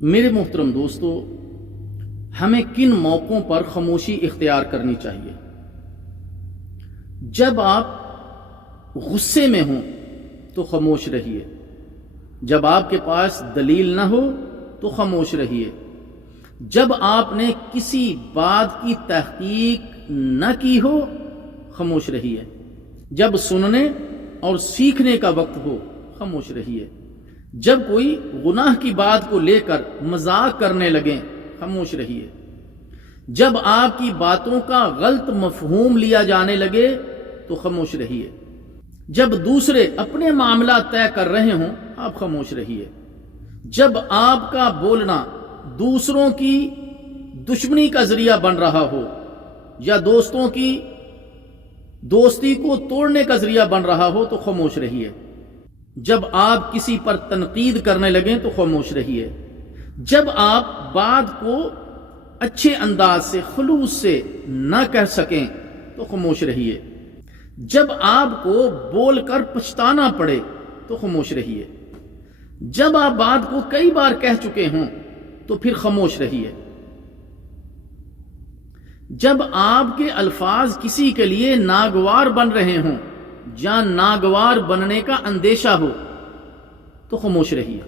میرے محترم دوستو، ہمیں کن موقعوں پر خاموشی اختیار کرنی چاہیے؟ جب آپ غصے میں ہوں تو خاموش رہیے، جب آپ کے پاس دلیل نہ ہو تو خاموش رہیے، جب آپ نے کسی بات کی تحقیق نہ کی ہو خاموش رہیے، جب سننے اور سیکھنے کا وقت ہو خاموش رہیے، جب کوئی گناہ کی بات کو لے کر مذاق کرنے لگیں خاموش رہیے، جب آپ کی باتوں کا غلط مفہوم لیا جانے لگے تو خاموش رہیے، جب دوسرے اپنے معاملات طے کر رہے ہوں آپ خاموش رہیے، جب آپ کا بولنا دوسروں کی دشمنی کا ذریعہ بن رہا ہو یا دوستوں کی دوستی کو توڑنے کا ذریعہ بن رہا ہو تو خاموش رہیے، جب آپ کسی پر تنقید کرنے لگیں تو خاموش رہیے، جب آپ بات کو اچھے انداز سے خلوص سے نہ کہہ سکیں تو خاموش رہیے، جب آپ کو بول کر پچھتانا پڑے تو خاموش رہیے، جب آپ بات کو کئی بار کہہ چکے ہوں تو پھر خاموش رہیے، جب آپ کے الفاظ کسی کے لیے ناگوار بن رہے ہوں یا ناگوار بننے کا اندیشہ ہو تو خاموش رہیے۔